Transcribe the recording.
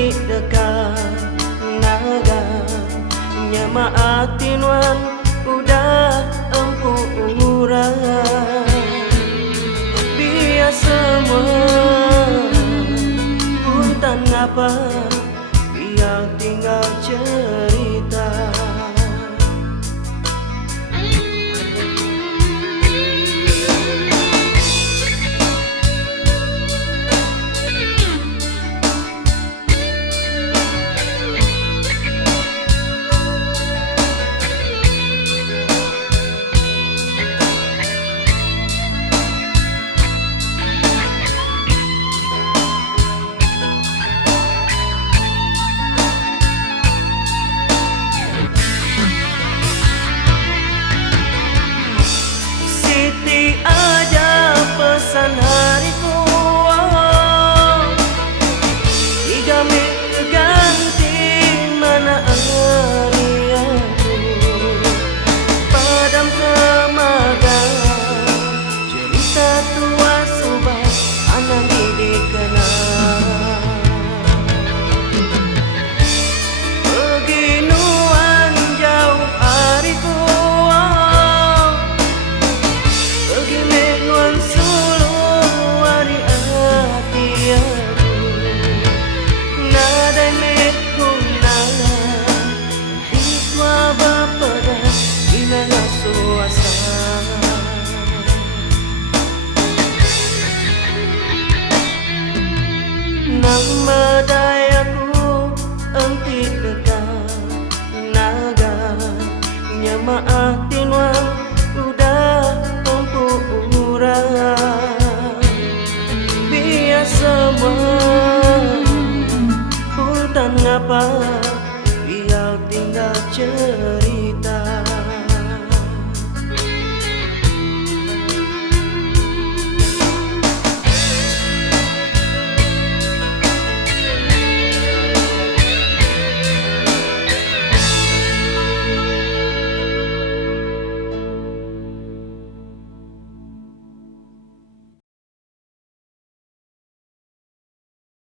ti dekat naga nyamaatin wan udah empu urang biasa semua punten ngapa biar tinggal cerita. Pesan hariku tiga minggu ganti mana hari aku padam kemagan cerita tua sobat anak didik kenal beginuan jauh hariku beginuan nama dayaku enti dekat naga nyamaatin wan udah empu urang biar semua punten ngapa biar tinggal cerita.